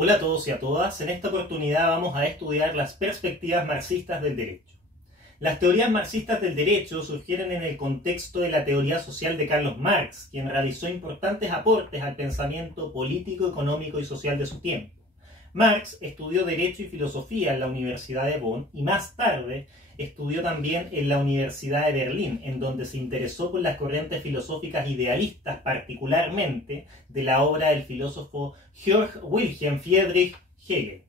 Hola a todos y a todas, en esta oportunidad vamos a estudiar las perspectivas marxistas del derecho. Las teorías marxistas del derecho surgieron en el contexto de la teoría social de Carlos Marx, quien realizó importantes aportes al pensamiento político, económico y social de su tiempo. Marx estudió Derecho y Filosofía en la Universidad de Bonn y más tarde estudió también en la Universidad de Berlín, en donde se interesó por las corrientes filosóficas idealistas, particularmente de la obra del filósofo Georg Wilhelm Friedrich Hegel.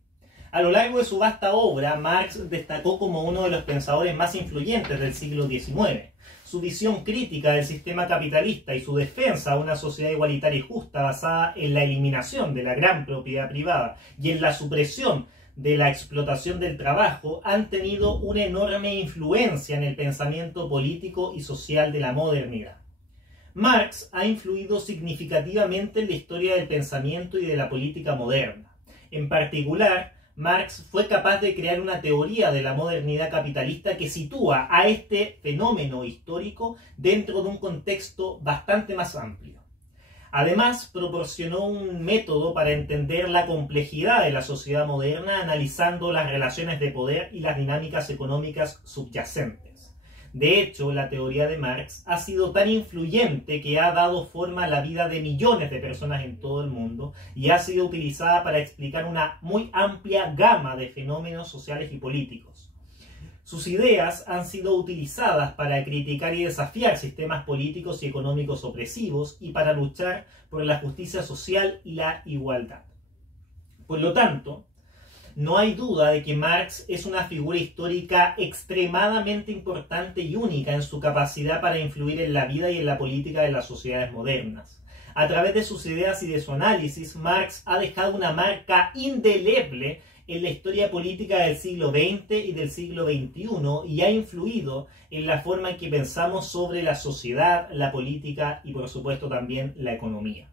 A lo largo de su vasta obra, Marx destacó como uno de los pensadores más influyentes del siglo XIX. Su visión crítica del sistema capitalista y su defensa a una sociedad igualitaria y justa basada en la eliminación de la gran propiedad privada y en la supresión de la explotación del trabajo han tenido una enorme influencia en el pensamiento político y social de la modernidad. Marx ha influido significativamente en la historia del pensamiento y de la política moderna. En particular, Marx fue capaz de crear una teoría de la modernidad capitalista que sitúa a este fenómeno histórico dentro de un contexto bastante más amplio. Además, proporcionó un método para entender la complejidad de la sociedad moderna analizando las relaciones de poder y las dinámicas económicas subyacentes. De hecho, la teoría de Marx ha sido tan influyente que ha dado forma a la vida de millones de personas en todo el mundo y ha sido utilizada para explicar una muy amplia gama de fenómenos sociales y políticos. Sus ideas han sido utilizadas para criticar y desafiar sistemas políticos y económicos opresivos y para luchar por la justicia social y la igualdad. Por lo tanto, no hay duda de que Marx es una figura histórica extremadamente importante y única en su capacidad para influir en la vida y en la política de las sociedades modernas. A través de sus ideas y de su análisis, Marx ha dejado una marca indeleble en la historia política del siglo XX y del siglo XXI y ha influido en la forma en que pensamos sobre la sociedad, la política y por supuesto también la economía.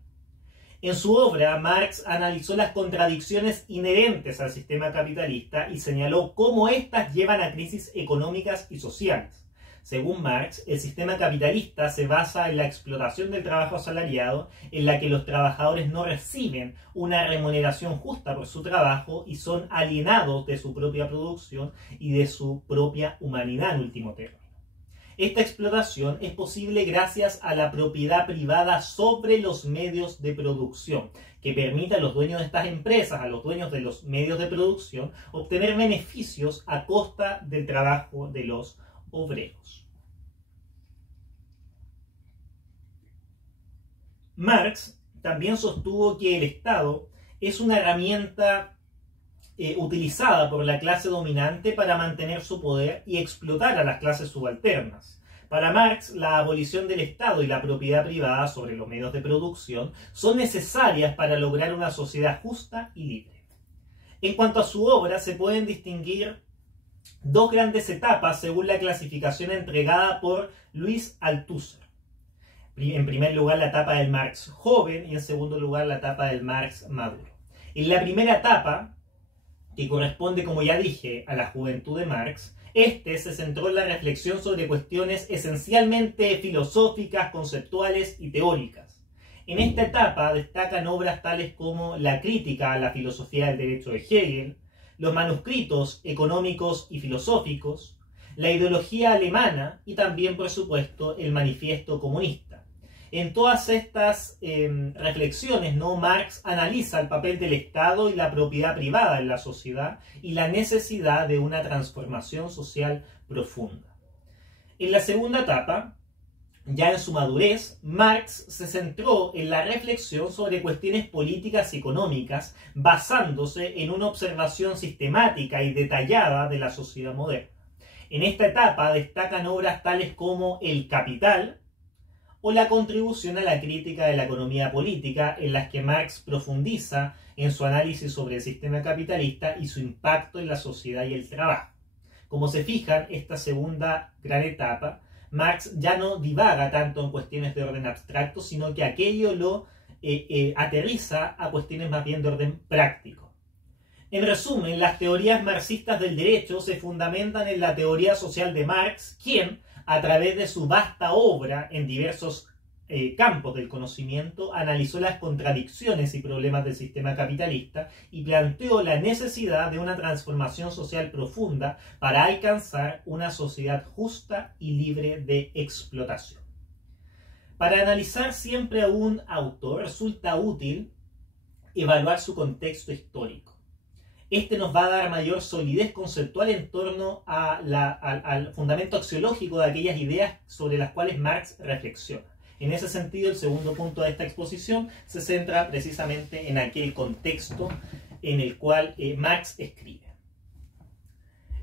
En su obra, Marx analizó las contradicciones inherentes al sistema capitalista y señaló cómo éstas llevan a crisis económicas y sociales. Según Marx, el sistema capitalista se basa en la explotación del trabajo asalariado, en la que los trabajadores no reciben una remuneración justa por su trabajo y son alienados de su propia producción y de su propia humanidad en último término. Esta explotación es posible gracias a la propiedad privada sobre los medios de producción, que permite a los dueños de estas empresas, a los dueños de los medios de producción, obtener beneficios a costa del trabajo de los obreros. Marx también sostuvo que el Estado es una herramienta utilizada por la clase dominante para mantener su poder y explotar a las clases subalternas. Para Marx, la abolición del Estado y la propiedad privada sobre los medios de producción son necesarias para lograr una sociedad justa y libre. En cuanto a su obra, se pueden distinguir dos grandes etapas según la clasificación entregada por Luis Althusser. En primer lugar, la etapa del Marx joven y en segundo lugar, la etapa del Marx maduro. En la primera etapa, que corresponde, como ya dije, a la juventud de Marx, se centró en la reflexión sobre cuestiones esencialmente filosóficas, conceptuales y teóricas. En esta etapa destacan obras tales como La crítica a la filosofía del derecho de Hegel, los manuscritos económicos y filosóficos, la ideología alemana y también, por supuesto, el manifiesto comunista. En todas estas reflexiones, Marx analiza el papel del Estado y la propiedad privada en la sociedad y la necesidad de una transformación social profunda. En la segunda etapa, ya en su madurez, Marx se centró en la reflexión sobre cuestiones políticas y económicas, basándose en una observación sistemática y detallada de la sociedad moderna. En esta etapa destacan obras tales como El Capital o La contribución a la crítica de la economía política, en las que Marx profundiza en su análisis sobre el sistema capitalista y su impacto en la sociedad y el trabajo. Como se fijan, esta segunda gran etapa, Marx ya no divaga tanto en cuestiones de orden abstracto, sino que aquello lo aterriza a cuestiones más bien de orden práctico. En resumen, las teorías marxistas del derecho se fundamentan en la teoría social de Marx, quien, a través de su vasta obra en diversos campos del conocimiento, analizó las contradicciones y problemas del sistema capitalista y planteó la necesidad de una transformación social profunda para alcanzar una sociedad justa y libre de explotación. Para analizar siempre a un autor resulta útil evaluar su contexto histórico. Este nos va a dar mayor solidez conceptual en torno al fundamento axiológico de aquellas ideas sobre las cuales Marx reflexiona. En ese sentido, el segundo punto de esta exposición se centra precisamente en aquel contexto en el cual Marx escribe.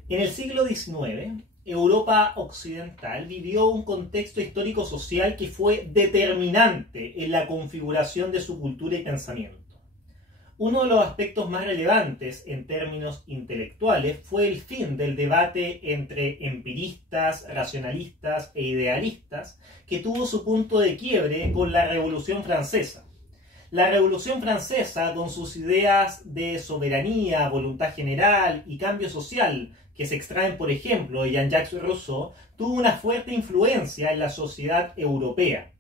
En el siglo XIX, Europa occidental vivió un contexto histórico-social que fue determinante en la configuración de su cultura y pensamiento. Uno de los aspectos más relevantes en términos intelectuales fue el fin del debate entre empiristas, racionalistas e idealistas, que tuvo su punto de quiebre con la Revolución Francesa. La Revolución Francesa, con sus ideas de soberanía, voluntad general y cambio social, que se extraen, por ejemplo, de Jean-Jacques Rousseau, tuvo una fuerte influencia en la sociedad europea.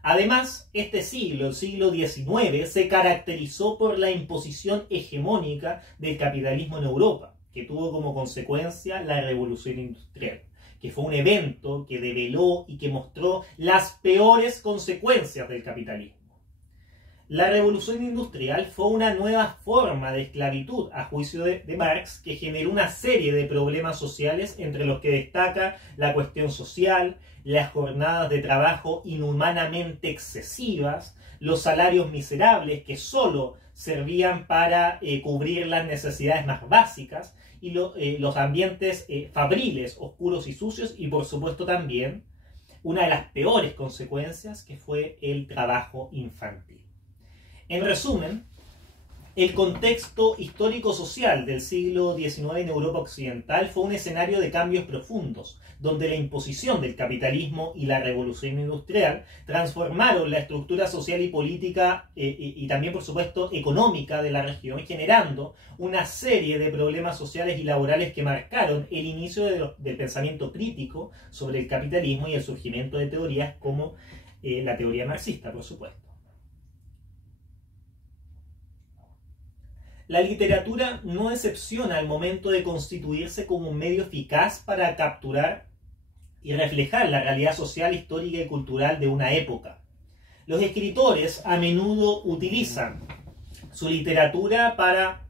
Además, este siglo, el siglo XIX, se caracterizó por la imposición hegemónica del capitalismo en Europa, que tuvo como consecuencia la Revolución Industrial, que fue un evento que develó y que mostró las peores consecuencias del capitalismo. La Revolución Industrial fue una nueva forma de esclavitud, a juicio de Marx, que generó una serie de problemas sociales, entre los que destaca la cuestión social, las jornadas de trabajo inhumanamente excesivas, los salarios miserables que solo servían para cubrir las necesidades más básicas, y los ambientes fabriles, oscuros y sucios, y por supuesto también una de las peores consecuencias, que fue el trabajo infantil. En resumen, el contexto histórico-social del siglo XIX en Europa occidental fue un escenario de cambios profundos, donde la imposición del capitalismo y la revolución industrial transformaron la estructura social y política y también, por supuesto, económica de la región, generando una serie de problemas sociales y laborales que marcaron el inicio del pensamiento crítico sobre el capitalismo y el surgimiento de teorías como la teoría marxista, por supuesto. La literatura no decepciona al momento de constituirse como un medio eficaz para capturar y reflejar la realidad social, histórica y cultural de una época. Los escritores a menudo utilizan su literatura para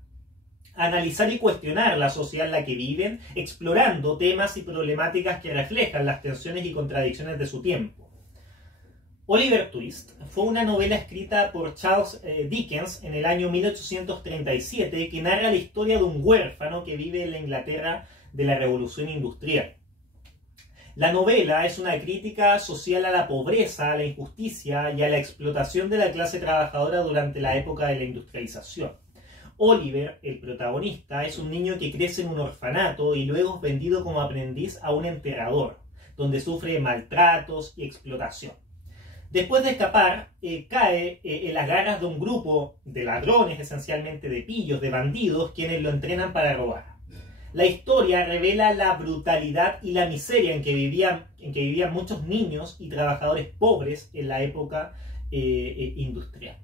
analizar y cuestionar la sociedad en la que viven, explorando temas y problemáticas que reflejan las tensiones y contradicciones de su tiempo. Oliver Twist fue una novela escrita por Charles Dickens en el año 1837 que narra la historia de un huérfano que vive en la Inglaterra de la Revolución Industrial. La novela es una crítica social a la pobreza, a la injusticia y a la explotación de la clase trabajadora durante la época de la industrialización. Oliver, el protagonista, es un niño que crece en un orfanato y luego es vendido como aprendiz a un enterrador, donde sufre maltratos y explotación. Después de escapar, cae en las garras de un grupo de ladrones, esencialmente de pillos, de bandidos, quienes lo entrenan para robar. La historia revela la brutalidad y la miseria en que vivían muchos niños y trabajadores pobres en la época industrial.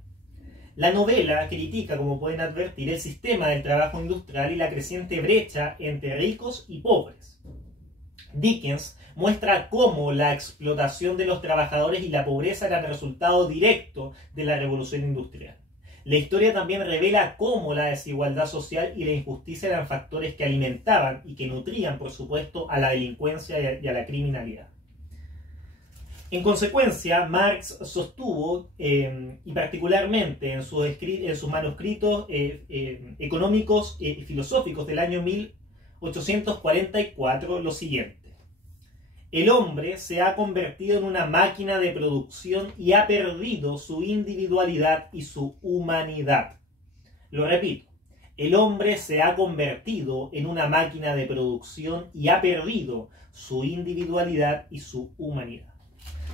La novela critica, como pueden advertir, el sistema del trabajo industrial y la creciente brecha entre ricos y pobres. Dickens muestra cómo la explotación de los trabajadores y la pobreza eran el resultado directo de la revolución industrial. La historia también revela cómo la desigualdad social y la injusticia eran factores que alimentaban y que nutrían, por supuesto, a la delincuencia y a la criminalidad. En consecuencia, Marx sostuvo, y particularmente en sus manuscritos económicos y filosóficos del año 1844, lo siguiente: el hombre se ha convertido en una máquina de producción y ha perdido su individualidad y su humanidad. Lo repito, el hombre se ha convertido en una máquina de producción y ha perdido su individualidad y su humanidad.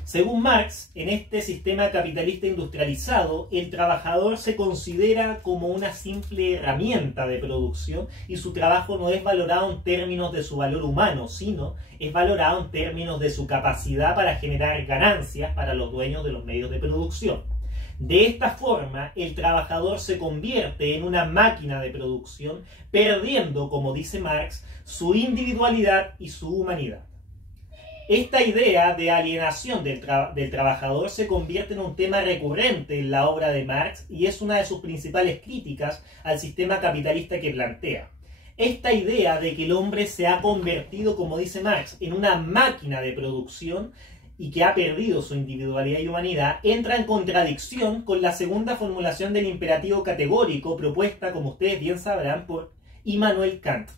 Según Marx, en este sistema capitalista industrializado, el trabajador se considera como una simple herramienta de producción y su trabajo no es valorado en términos de su valor humano, sino es valorado en términos de su capacidad para generar ganancias para los dueños de los medios de producción. De esta forma, el trabajador se convierte en una máquina de producción, perdiendo, como dice Marx, su individualidad y su humanidad. Esta idea de alienación del trabajador se convierte en un tema recurrente en la obra de Marx y es una de sus principales críticas al sistema capitalista que plantea. Esta idea de que el hombre se ha convertido, como dice Marx, en una máquina de producción y que ha perdido su individualidad y humanidad, entra en contradicción con la segunda formulación del imperativo categórico propuesta, como ustedes bien sabrán, por Immanuel Kant.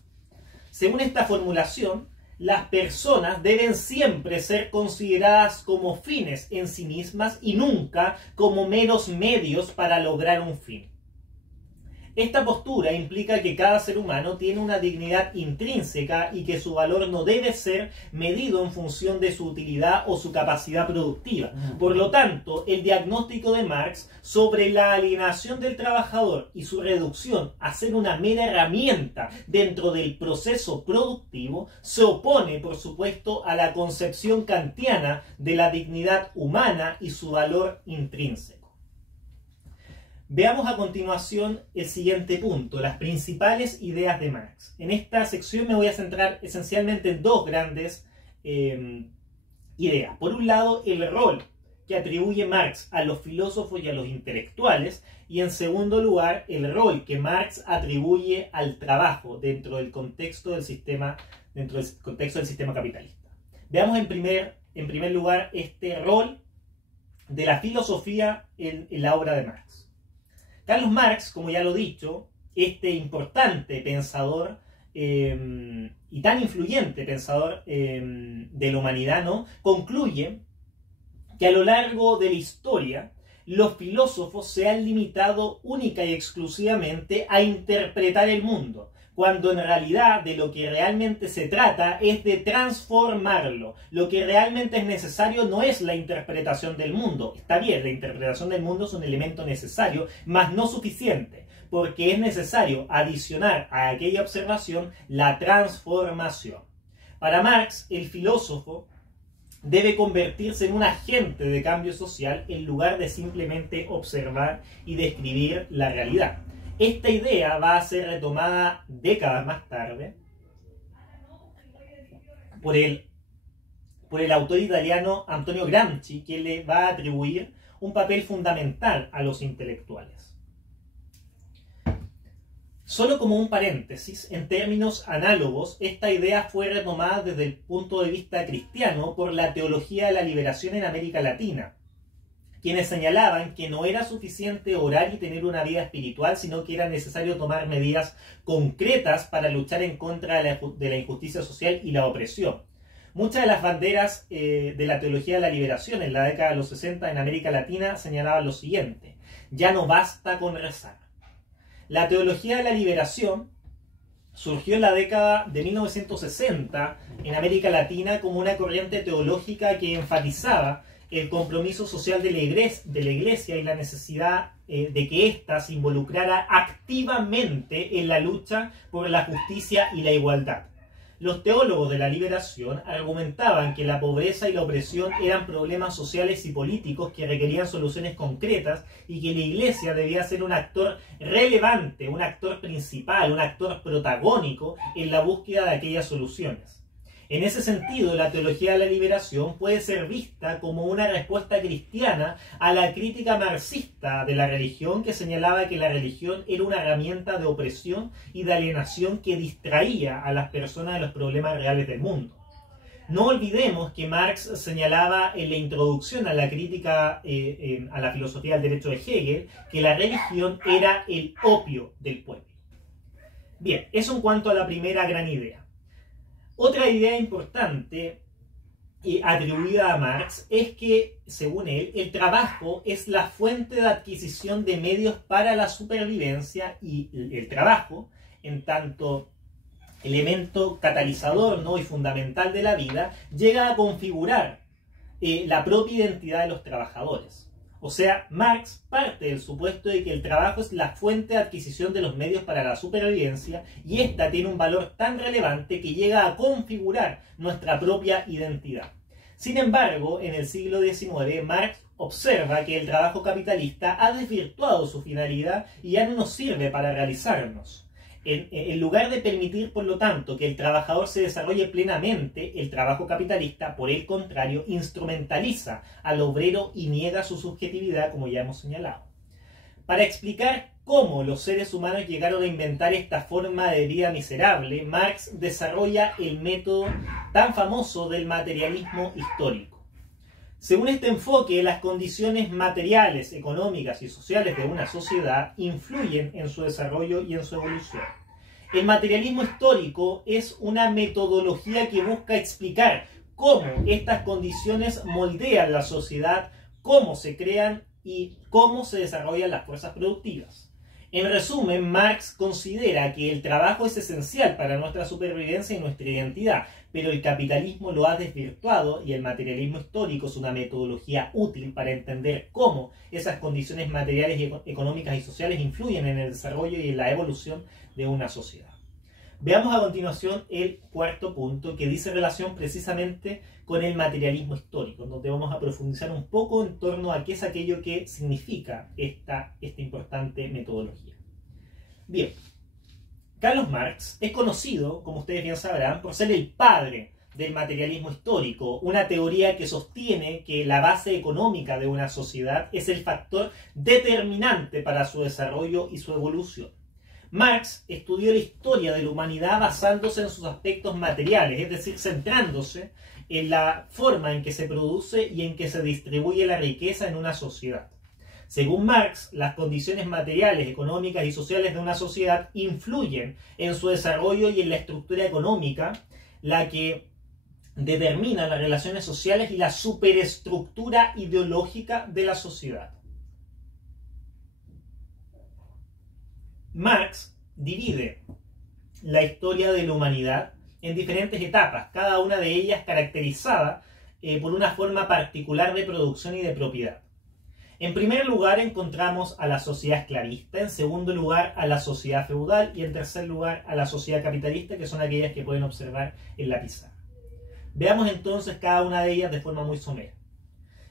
Según esta formulación, las personas deben siempre ser consideradas como fines en sí mismas y nunca como meros medios para lograr un fin. Esta postura implica que cada ser humano tiene una dignidad intrínseca y que su valor no debe ser medido en función de su utilidad o su capacidad productiva. Por lo tanto, el diagnóstico de Marx sobre la alienación del trabajador y su reducción a ser una mera herramienta dentro del proceso productivo se opone, por supuesto, a la concepción kantiana de la dignidad humana y su valor intrínseco. Veamos a continuación el siguiente punto, las principales ideas de Marx. En esta sección me voy a centrar esencialmente en dos grandes ideas. Por un lado, el rol que atribuye Marx a los filósofos y a los intelectuales, y en segundo lugar, el rol que Marx atribuye al trabajo dentro del contexto del sistema, capitalista. Veamos en primer lugar este rol de la filosofía en la obra de Marx. Carlos Marx, como ya lo he dicho, este importante pensador y tan influyente pensador de la humanidad, ¿no?, concluye que a lo largo de la historia los filósofos se han limitado única y exclusivamente a interpretar el mundo, cuando en realidad de lo que realmente se trata es de transformarlo. Lo que realmente es necesario no es la interpretación del mundo. Está bien, la interpretación del mundo es un elemento necesario, mas no suficiente, porque es necesario adicionar a aquella observación la transformación. Para Marx, el filósofo debe convertirse en un agente de cambio social en lugar de simplemente observar y describir la realidad. Esta idea va a ser retomada décadas más tarde por el autor italiano Antonio Gramsci, que le va a atribuir un papel fundamental a los intelectuales. Solo como un paréntesis, en términos análogos, esta idea fue retomada desde el punto de vista cristiano por la teología de la liberación en América Latina, quienes señalaban que no era suficiente orar y tener una vida espiritual, sino que era necesario tomar medidas concretas para luchar en contra de la injusticia social y la opresión. Muchas de las banderas de la teología de la liberación en la década de los 60 en América Latina señalaban lo siguiente: ya no basta con rezar. La teología de la liberación surgió en la década de 1960 en América Latina como una corriente teológica que enfatizaba el compromiso social de la Iglesia y la necesidad de que ésta se involucrara activamente en la lucha por la justicia y la igualdad. Los teólogos de la liberación argumentaban que la pobreza y la opresión eran problemas sociales y políticos que requerían soluciones concretas y que la Iglesia debía ser un actor relevante, un actor principal, un actor protagónico en la búsqueda de aquellas soluciones. En ese sentido, la teología de la liberación puede ser vista como una respuesta cristiana a la crítica marxista de la religión, que señalaba que la religión era una herramienta de opresión y de alienación que distraía a las personas de los problemas reales del mundo. No olvidemos que Marx señalaba en la introducción a la crítica a la filosofía del derecho de Hegel que la religión era el opio del pueblo. Bien, eso en cuanto a la primera gran idea. Otra idea importante atribuida a Marx es que, según él, el trabajo es la fuente de adquisición de medios para la supervivencia y el trabajo, en tanto elemento catalizador, ¿no?, y fundamental de la vida, llega a configurar la propia identidad de los trabajadores. O sea, Marx parte del supuesto de que el trabajo es la fuente de adquisición de los medios para la supervivencia y ésta tiene un valor tan relevante que llega a configurar nuestra propia identidad. Sin embargo, en el siglo XIX, Marx observa que el trabajo capitalista ha desvirtuado su finalidad y ya no nos sirve para realizarnos. En lugar de permitir, por lo tanto, que el trabajador se desarrolle plenamente, el trabajo capitalista, por el contrario, instrumentaliza al obrero y niega su subjetividad, como ya hemos señalado. Para explicar cómo los seres humanos llegaron a inventar esta forma de vida miserable, Marx desarrolla el método tan famoso del materialismo histórico. Según este enfoque, las condiciones materiales, económicas y sociales de una sociedad influyen en su desarrollo y en su evolución. El materialismo histórico es una metodología que busca explicar cómo estas condiciones moldean la sociedad, cómo se crean y cómo se desarrollan las fuerzas productivas. En resumen, Marx considera que el trabajo es esencial para nuestra supervivencia y nuestra identidad, pero el capitalismo lo ha desvirtuado y el materialismo histórico es una metodología útil para entender cómo esas condiciones materiales, económicas y sociales influyen en el desarrollo y en la evolución de una sociedad. Veamos a continuación el cuarto punto, que dice relación precisamente con el materialismo histórico, donde vamos a profundizar un poco en torno a qué es aquello que significa esta importante metodología. Bien, Carlos Marx es conocido, como ustedes bien sabrán, por ser el padre del materialismo histórico, una teoría que sostiene que la base económica de una sociedad es el factor determinante para su desarrollo y su evolución. Marx estudió la historia de la humanidad basándose en sus aspectos materiales, es decir, centrándose en la forma en que se produce y en que se distribuye la riqueza en una sociedad. Según Marx, las condiciones materiales, económicas y sociales de una sociedad influyen en su desarrollo y en la estructura económica, la que determina las relaciones sociales y la superestructura ideológica de la sociedad. Marx divide la historia de la humanidad en diferentes etapas, cada una de ellas caracterizada por una forma particular de producción y de propiedad. En primer lugar encontramos a la sociedad esclavista, en segundo lugar a la sociedad feudal y en tercer lugar a la sociedad capitalista, que son aquellas que pueden observar en la pizarra. Veamos entonces cada una de ellas de forma muy somera.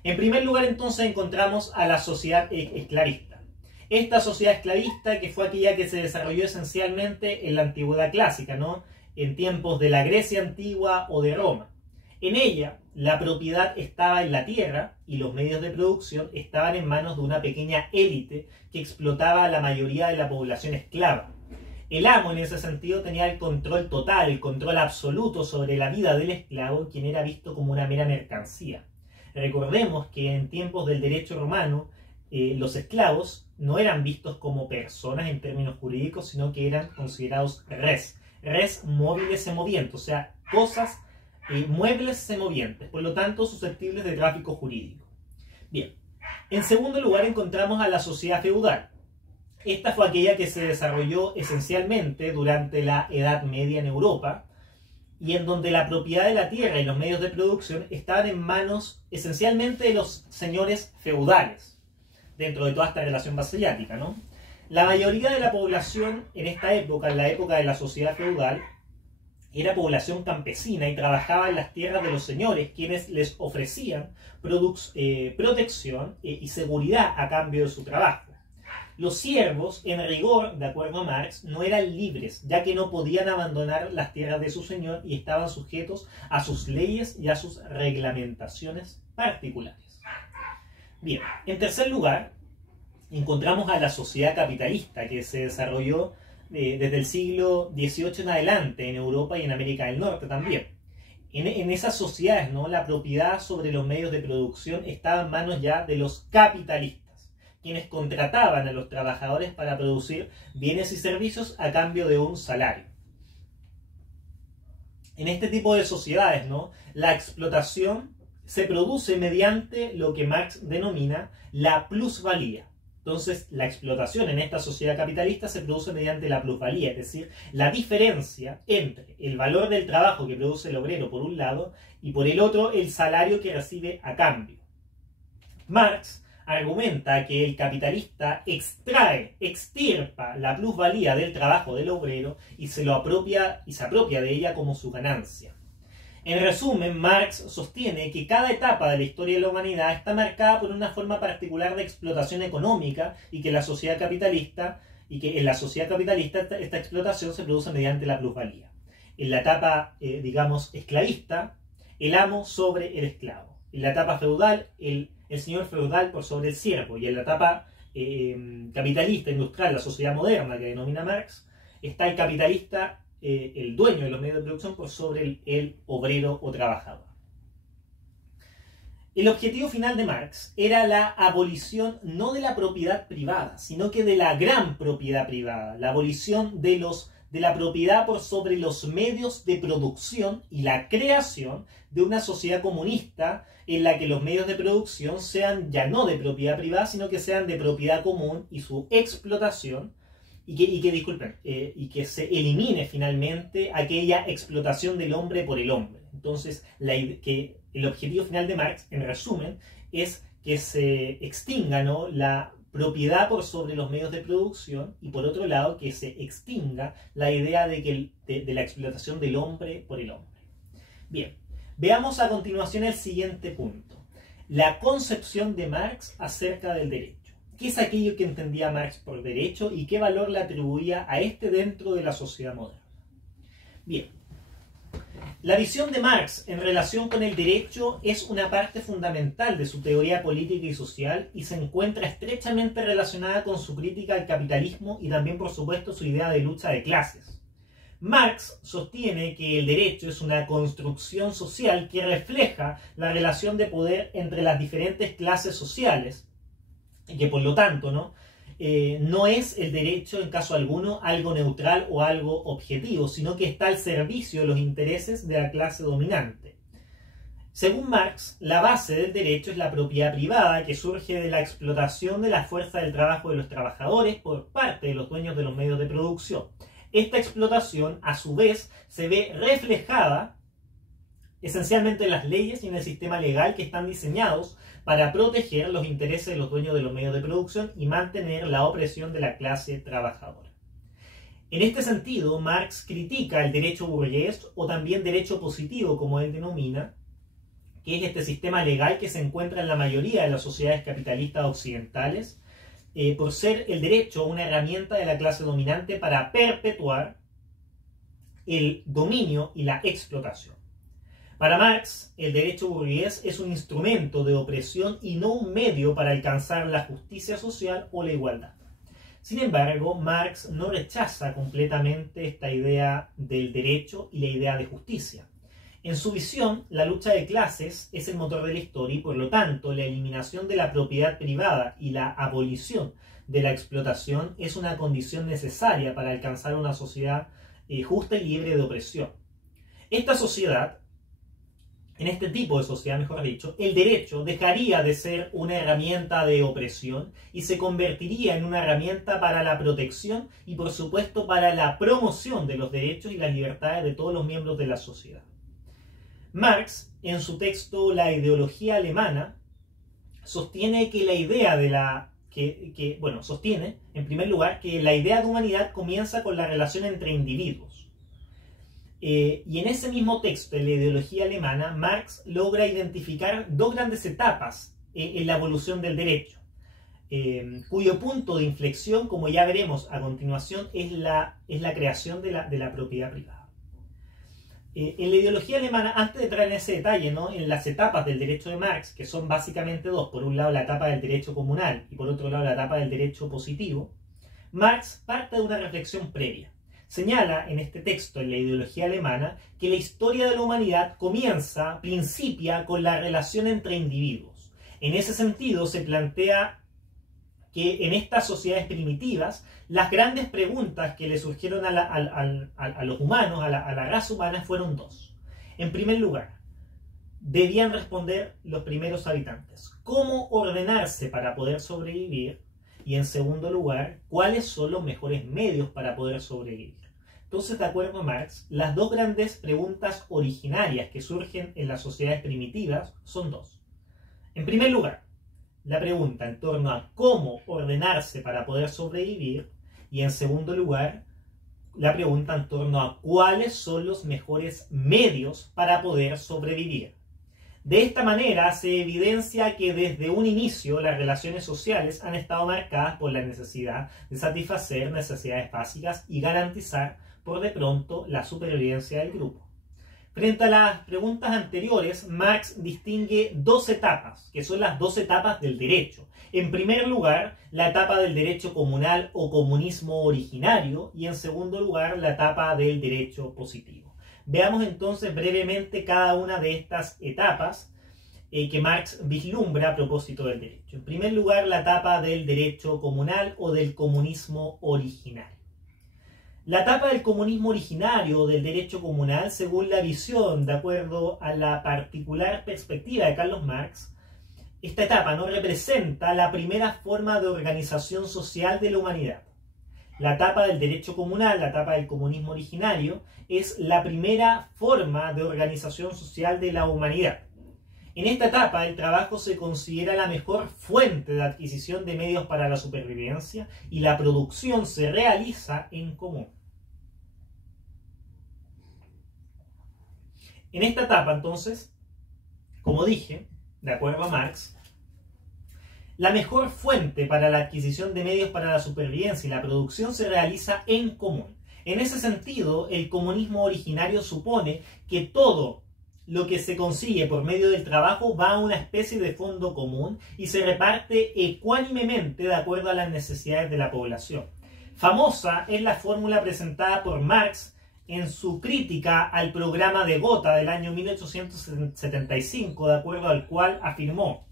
En primer lugar entonces encontramos a la sociedad esclavista. Esta sociedad esclavista, que fue aquella que se desarrolló esencialmente en la antigüedad clásica, ¿no? En tiempos de la Grecia antigua o de Roma. En ella, la propiedad estaba en la tierra y los medios de producción estaban en manos de una pequeña élite que explotaba a la mayoría de la población esclava. El amo en ese sentido tenía el control total, el control absoluto sobre la vida del esclavo, quien era visto como una mera mercancía. Recordemos que en tiempos del derecho romano, los esclavos no eran vistos como personas en términos jurídicos, sino que eran considerados res móviles semovientes, o sea, cosas, muebles semovientes, por lo tanto susceptibles de tráfico jurídico. Bien, en segundo lugar encontramos a la sociedad feudal. Esta fue aquella que se desarrolló esencialmente durante la Edad Media en Europa, y en donde la propiedad de la tierra y los medios de producción estaban en manos esencialmente de los señores feudales, dentro de toda esta relación vasallática, ¿no? La mayoría de la población en esta época, en la época de la sociedad feudal, era población campesina y trabajaba en las tierras de los señores, quienes les ofrecían protección y seguridad a cambio de su trabajo. Los siervos, en rigor, de acuerdo a Marx, no eran libres, ya que no podían abandonar las tierras de su señor y estaban sujetos a sus leyes y a sus reglamentaciones particulares. Bien, en tercer lugar, encontramos a la sociedad capitalista, que se desarrolló desde el siglo XVIII en adelante en Europa y en América del Norte también. En esas sociedades, ¿no?, la propiedad sobre los medios de producción estaba en manos ya de los capitalistas, quienes contrataban a los trabajadores para producir bienes y servicios a cambio de un salario. En este tipo de sociedades, ¿no?, la explotación se produce mediante lo que Marx denomina la plusvalía. Entonces, la explotación en esta sociedad capitalista se produce mediante la plusvalía, es decir, la diferencia entre el valor del trabajo que produce el obrero por un lado y por el otro el salario que recibe a cambio. Marx argumenta que el capitalista extirpa la plusvalía del trabajo del obrero y se apropia de ella como su ganancia. En resumen, Marx sostiene que cada etapa de la historia de la humanidad está marcada por una forma particular de explotación económica y que en la sociedad capitalista esta explotación se produce mediante la plusvalía. En la etapa, digamos, esclavista, el amo sobre el esclavo. En la etapa feudal, el señor feudal por sobre el siervo. Y en la etapa capitalista, industrial, la sociedad moderna que denomina Marx, está el capitalista, el dueño de los medios de producción por sobre el obrero o trabajador. El objetivo final de Marx era la abolición no de la propiedad privada, sino que de la gran propiedad privada, la abolición de la propiedad por sobre los medios de producción y la creación de una sociedad comunista en la que los medios de producción sean ya no de propiedad privada, sino que sean de propiedad común y su explotación, y que se elimine finalmente aquella explotación del hombre por el hombre. Entonces, el objetivo final de Marx, en resumen, es que se extinga, ¿no?, la propiedad por sobre los medios de producción y, por otro lado, que se extinga la idea de la explotación del hombre por el hombre. Bien, veamos a continuación el siguiente punto. La concepción de Marx acerca del derecho. ¿Qué es aquello que entendía Marx por derecho y qué valor le atribuía a este dentro de la sociedad moderna? Bien, la visión de Marx en relación con el derecho es una parte fundamental de su teoría política y social y se encuentra estrechamente relacionada con su crítica al capitalismo y también, por supuesto, su idea de lucha de clases. Marx sostiene que el derecho es una construcción social que refleja la relación de poder entre las diferentes clases sociales y que, por lo tanto, no es el derecho en caso alguno algo neutral o algo objetivo, sino que está al servicio de los intereses de la clase dominante. Según Marx, la base del derecho es la propiedad privada que surge de la explotación de la fuerza del trabajo de los trabajadores por parte de los dueños de los medios de producción. Esta explotación, a su vez, se ve reflejada esencialmente en las leyes y en el sistema legal que están diseñados para proteger los intereses de los dueños de los medios de producción y mantener la opresión de la clase trabajadora. En este sentido, Marx critica el derecho burgués o también derecho positivo, como él denomina, que es este sistema legal que se encuentra en la mayoría de las sociedades capitalistas occidentales, por ser el derecho una herramienta de la clase dominante para perpetuar el dominio y la explotación. Para Marx, el derecho burgués es un instrumento de opresión y no un medio para alcanzar la justicia social o la igualdad. Sin embargo, Marx no rechaza completamente esta idea del derecho y la idea de justicia. En su visión, la lucha de clases es el motor de la historia y, por lo tanto, la eliminación de la propiedad privada y la abolición de la explotación es una condición necesaria para alcanzar una sociedad justa y libre de opresión. En este tipo de sociedad, mejor dicho, el derecho dejaría de ser una herramienta de opresión y se convertiría en una herramienta para la protección y, por supuesto, para la promoción de los derechos y las libertades de todos los miembros de la sociedad. Marx, en su texto La ideología alemana, sostiene que la idea sostiene, en primer lugar, que la idea de humanidad comienza con la relación entre individuos. Y en ese mismo texto, en la ideología alemana, Marx logra identificar dos grandes etapas en la evolución del derecho, cuyo punto de inflexión, como ya veremos a continuación, es la creación de la propiedad privada. En la ideología alemana, antes de entrar en ese detalle, en las etapas del derecho de Marx, que son básicamente dos, por un lado la etapa del derecho comunal y por otro lado la etapa del derecho positivo, Marx parte de una reflexión previa. Señala en este texto, en la ideología alemana, que la historia de la humanidad principia con la relación entre individuos. En ese sentido, se plantea que en estas sociedades primitivas, las grandes preguntas que le surgieron a los humanos, a la raza humana, fueron dos. En primer lugar, debían responder los primeros habitantes: ¿cómo ordenarse para poder sobrevivir? Y en segundo lugar, ¿cuáles son los mejores medios para poder sobrevivir? Entonces, de acuerdo a Marx, las dos grandes preguntas originarias que surgen en las sociedades primitivas son dos. En primer lugar, la pregunta en torno a cómo ordenarse para poder sobrevivir, y en segundo lugar, la pregunta en torno a cuáles son los mejores medios para poder sobrevivir. De esta manera se evidencia que desde un inicio las relaciones sociales han estado marcadas por la necesidad de satisfacer necesidades básicas y garantizar por de pronto la supervivencia del grupo. Frente a las preguntas anteriores, Marx distingue dos etapas, que son las dos etapas del derecho. En primer lugar, la etapa del derecho comunal o comunismo originario, y en segundo lugar, la etapa del derecho positivo. Veamos entonces brevemente cada una de estas etapas que Marx vislumbra a propósito del derecho. En primer lugar, la etapa del derecho comunal o del comunismo originario. La etapa del comunismo originario o del derecho comunal, según la visión, de acuerdo a la particular perspectiva de Carlos Marx, esta etapa no representa la primera forma de organización social de la humanidad. La etapa del derecho comunal, la etapa del comunismo originario, es la primera forma de organización social de la humanidad. En esta etapa, el trabajo se considera la mejor fuente de adquisición de medios para la supervivencia y la producción se realiza en común. En esta etapa, entonces, como dije, de acuerdo a Marx, la mejor fuente para la adquisición de medios para la supervivencia y la producción se realiza en común. En ese sentido, el comunismo originario supone que todo lo que se consigue por medio del trabajo va a una especie de fondo común y se reparte ecuánimemente de acuerdo a las necesidades de la población. Famosa es la fórmula presentada por Marx en su crítica al programa de Gotha del año 1875, de acuerdo al cual afirmó,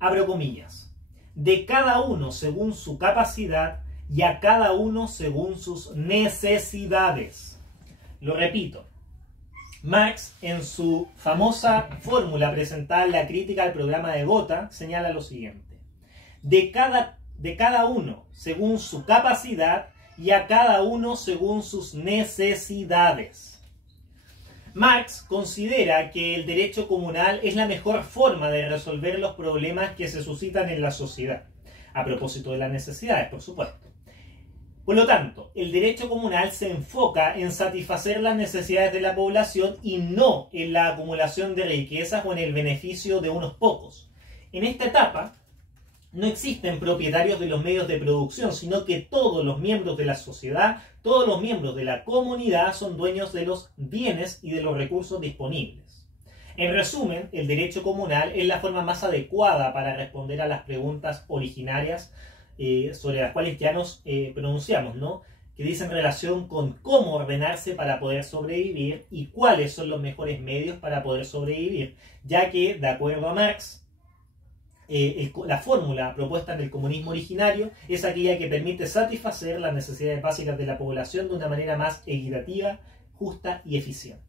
abro comillas, de cada uno según su capacidad y a cada uno según sus necesidades. Lo repito, Marx, en su famosa fórmula presentada en la crítica al programa de Gotha, señala lo siguiente: de cada uno según su capacidad y a cada uno según sus necesidades. Marx considera que el derecho comunal es la mejor forma de resolver los problemas que se suscitan en la sociedad, a propósito de las necesidades, por supuesto. Por lo tanto, el derecho comunal se enfoca en satisfacer las necesidades de la población y no en la acumulación de riquezas o en el beneficio de unos pocos. En esta etapa, no existen propietarios de los medios de producción, sino que todos los miembros de la sociedad, todos los miembros de la comunidad son dueños de los bienes y de los recursos disponibles. En resumen, el derecho comunal es la forma más adecuada para responder a las preguntas originarias sobre las cuales ya nos pronunciamos, ¿no? Que dicen relación con cómo ordenarse para poder sobrevivir y cuáles son los mejores medios para poder sobrevivir, ya que, de acuerdo a Marx, la fórmula propuesta en el comunismo originario es aquella que permite satisfacer las necesidades básicas de la población de una manera más equitativa, justa y eficiente.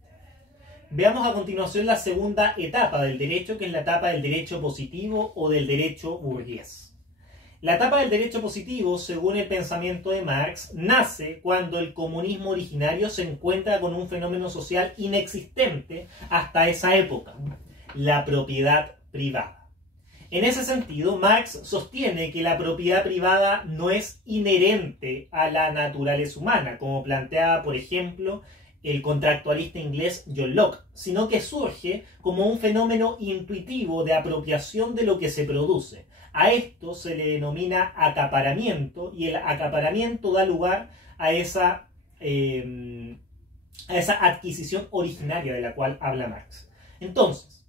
Veamos a continuación la segunda etapa del derecho, que es la etapa del derecho positivo o del derecho burgués. La etapa del derecho positivo, según el pensamiento de Marx, nace cuando el comunismo originario se encuentra con un fenómeno social inexistente hasta esa época: la propiedad privada. En ese sentido, Marx sostiene que la propiedad privada no es inherente a la naturaleza humana, como planteaba, por ejemplo, el contractualista inglés John Locke, sino que surge como un fenómeno intuitivo de apropiación de lo que se produce. A esto se le denomina acaparamiento, y el acaparamiento da lugar a esa adquisición originaria de la cual habla Marx. Entonces,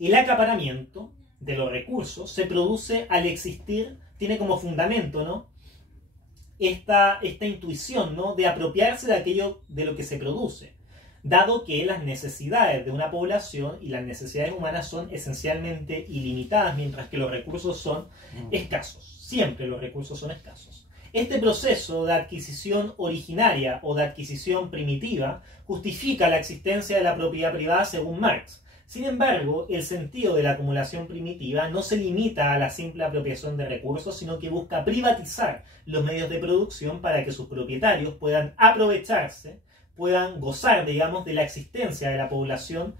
el acaparamiento de los recursos se produce al existir, tiene como fundamento, ¿no?, esta intuición, ¿no?, de apropiarse de aquello de lo que se produce, dado que las necesidades de una población y las necesidades humanas son esencialmente ilimitadas, mientras que los recursos son escasos. Siempre los recursos son escasos. Este proceso de adquisición originaria o de adquisición primitiva justifica la existencia de la propiedad privada según Marx. Sin embargo, el sentido de la acumulación primitiva no se limita a la simple apropiación de recursos, sino que busca privatizar los medios de producción para que sus propietarios puedan aprovecharse, puedan gozar, digamos, de la existencia de la población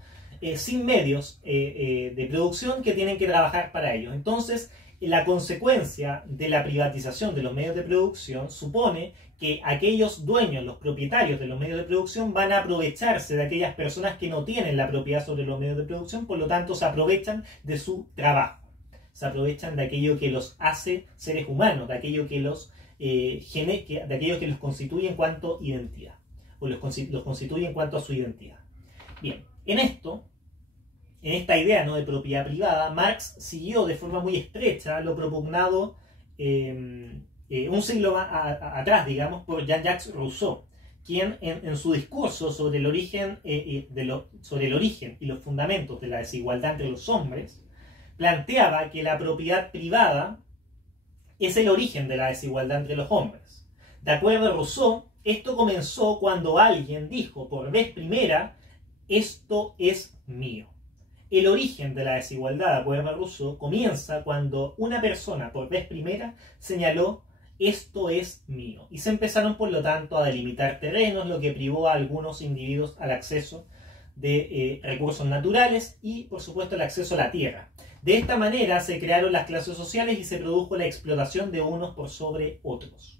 sin medios de producción que tienen que trabajar para ellos. Entonces, la consecuencia de la privatización de los medios de producción supone que aquellos dueños, los propietarios de los medios de producción, van a aprovecharse de aquellas personas que no tienen la propiedad sobre los medios de producción, por lo tanto se aprovechan de su trabajo, se aprovechan de aquello que los hace seres humanos, de aquello que los, de aquello que los constituye en cuanto a identidad, o los constituye en cuanto a su identidad. Bien, en esta idea, ¿no?, de propiedad privada, Marx siguió de forma muy estrecha lo propugnado un siglo atrás, digamos, por Jean-Jacques Rousseau, quien en su discurso sobre el origen y los fundamentos de la desigualdad entre los hombres, planteaba que la propiedad privada es el origen de la desigualdad entre los hombres. De acuerdo a Rousseau, esto comenzó cuando alguien dijo por vez primera: esto es mío. El origen de la desigualdad, de acuerdo a Rousseau, comienza cuando una persona por vez primera señaló: esto es mío. Y se empezaron, por lo tanto, a delimitar terrenos, lo que privó a algunos individuos al acceso de recursos naturales y, por supuesto, el acceso a la tierra. De esta manera se crearon las clases sociales y se produjo la explotación de unos por sobre otros.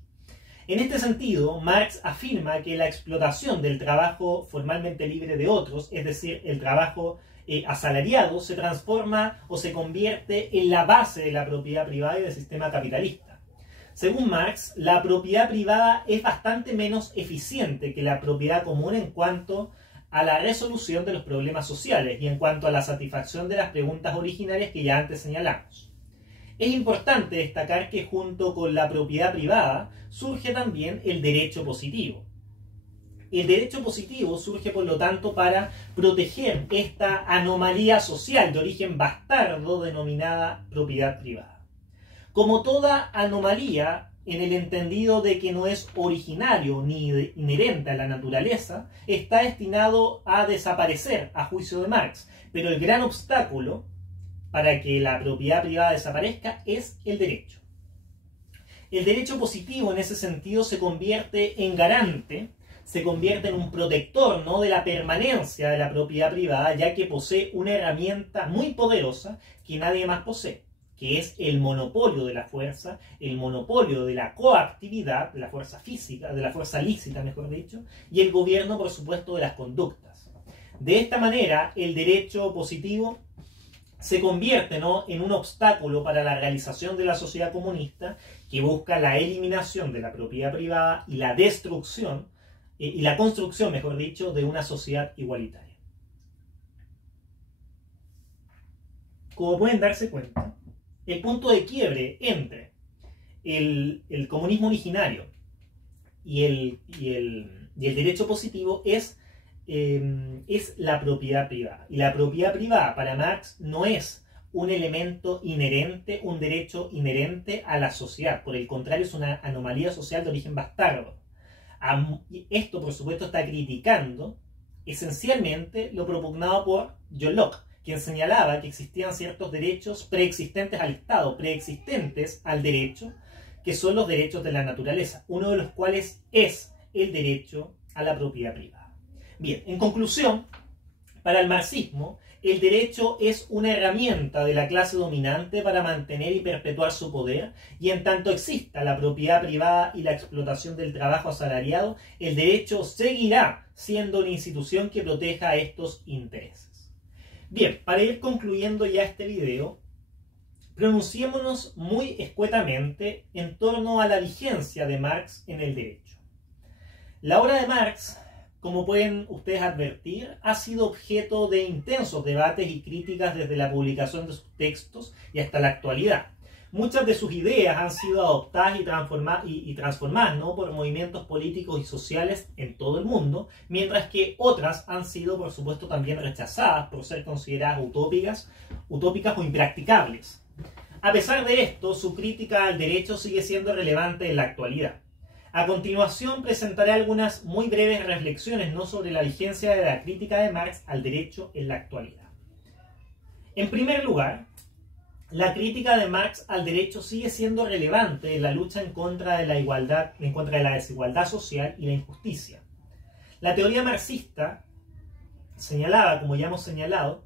En este sentido, Marx afirma que la explotación del trabajo formalmente libre de otros, es decir, el trabajo asalariado, se transforma o se convierte en la base de la propiedad privada y del sistema capitalista. Según Marx, la propiedad privada es bastante menos eficiente que la propiedad común en cuanto a la resolución de los problemas sociales y en cuanto a la satisfacción de las preguntas originarias que ya antes señalamos. Es importante destacar que junto con la propiedad privada surge también el derecho positivo. El derecho positivo surge, por lo tanto, para proteger esta anomalía social de origen bastardo denominada propiedad privada. Como toda anomalía, en el entendido de que no es originario ni inherente a la naturaleza, está destinado a desaparecer a juicio de Marx. Pero el gran obstáculo para que la propiedad privada desaparezca es el derecho. El derecho positivo en ese sentido se convierte en garante, se convierte en un protector, ¿no?, de la permanencia de la propiedad privada, ya que posee una herramienta muy poderosa que nadie más posee, que es el monopolio de la fuerza, el monopolio de la coactividad, de la fuerza física, de la fuerza lícita, mejor dicho, y el gobierno, por supuesto, de las conductas. De esta manera, el derecho positivo se convierte, ¿no?, en un obstáculo para la realización de la sociedad comunista que busca la eliminación de la propiedad privada y la destrucción, y la construcción, mejor dicho, de una sociedad igualitaria. Como pueden darse cuenta, el punto de quiebre entre el comunismo originario y el derecho positivo es la propiedad privada. Y la propiedad privada para Marx no es un elemento inherente, un derecho inherente a la sociedad. Por el contrario, es una anomalía social de origen bastardo. Esto, por supuesto, está criticando esencialmente lo propugnado por John Locke, quien señalaba que existían ciertos derechos preexistentes al Estado, preexistentes al derecho, que son los derechos de la naturaleza, uno de los cuales es el derecho a la propiedad privada. Bien, en conclusión, para el marxismo, el derecho es una herramienta de la clase dominante para mantener y perpetuar su poder, y en tanto exista la propiedad privada y la explotación del trabajo asalariado, el derecho seguirá siendo una institución que proteja estos intereses. Bien, para ir concluyendo ya este video, pronunciémonos muy escuetamente en torno a la vigencia de Marx en el derecho. La obra de Marx, como pueden ustedes advertir, ha sido objeto de intensos debates y críticas desde la publicación de sus textos y hasta la actualidad. Muchas de sus ideas han sido adoptadas y transformadas, ¿no?, por movimientos políticos y sociales en todo el mundo, mientras que otras han sido, por supuesto, también rechazadas por ser consideradas utópicas o impracticables. A pesar de esto, su crítica al derecho sigue siendo relevante en la actualidad. A continuación presentaré algunas muy breves reflexiones, ¿no?, sobre la vigencia de la crítica de Marx al derecho en la actualidad. En primer lugar, la crítica de Marx al derecho sigue siendo relevante en la lucha en contra de la igualdad, en contra de la desigualdad social y la injusticia. La teoría marxista señalaba, como ya hemos señalado,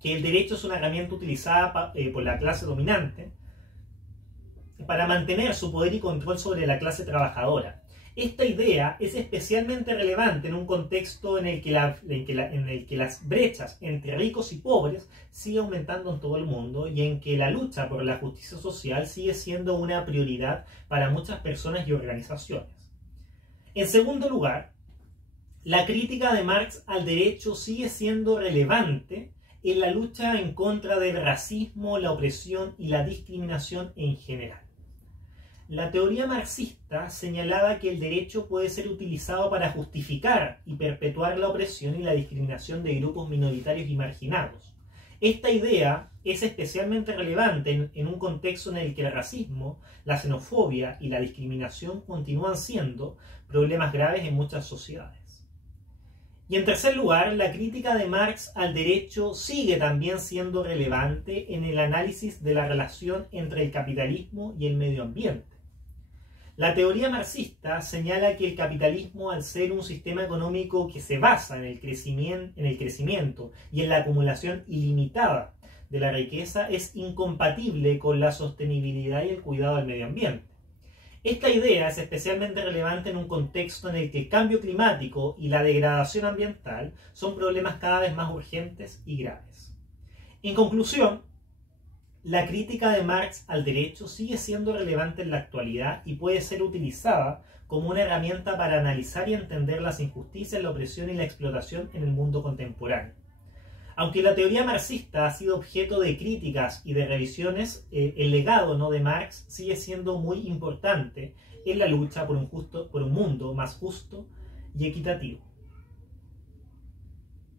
que el derecho es una herramienta utilizada por la clase dominante para mantener su poder y control sobre la clase trabajadora. Esta idea es especialmente relevante en un contexto en el que las brechas entre ricos y pobres sigue aumentando en todo el mundo y en que la lucha por la justicia social sigue siendo una prioridad para muchas personas y organizaciones. En segundo lugar, la crítica de Marx al derecho sigue siendo relevante en la lucha en contra del racismo, la opresión y la discriminación en general. La teoría marxista señalaba que el derecho puede ser utilizado para justificar y perpetuar la opresión y la discriminación de grupos minoritarios y marginados. Esta idea es especialmente relevante en un contexto en el que el racismo, la xenofobia y la discriminación continúan siendo problemas graves en muchas sociedades. Y en tercer lugar, la crítica de Marx al derecho sigue también siendo relevante en el análisis de la relación entre el capitalismo y el medio ambiente. La teoría marxista señala que el capitalismo, al ser un sistema económico que se basa en el crecimiento y en la acumulación ilimitada de la riqueza, es incompatible con la sostenibilidad y el cuidado del medio ambiente. Esta idea es especialmente relevante en un contexto en el que el cambio climático y la degradación ambiental son problemas cada vez más urgentes y graves. En conclusión, la crítica de Marx al derecho sigue siendo relevante en la actualidad y puede ser utilizada como una herramienta para analizar y entender las injusticias, la opresión y la explotación en el mundo contemporáneo. Aunque la teoría marxista ha sido objeto de críticas y de revisiones, el legado de Marx sigue siendo muy importante en la lucha por un mundo más justo y equitativo.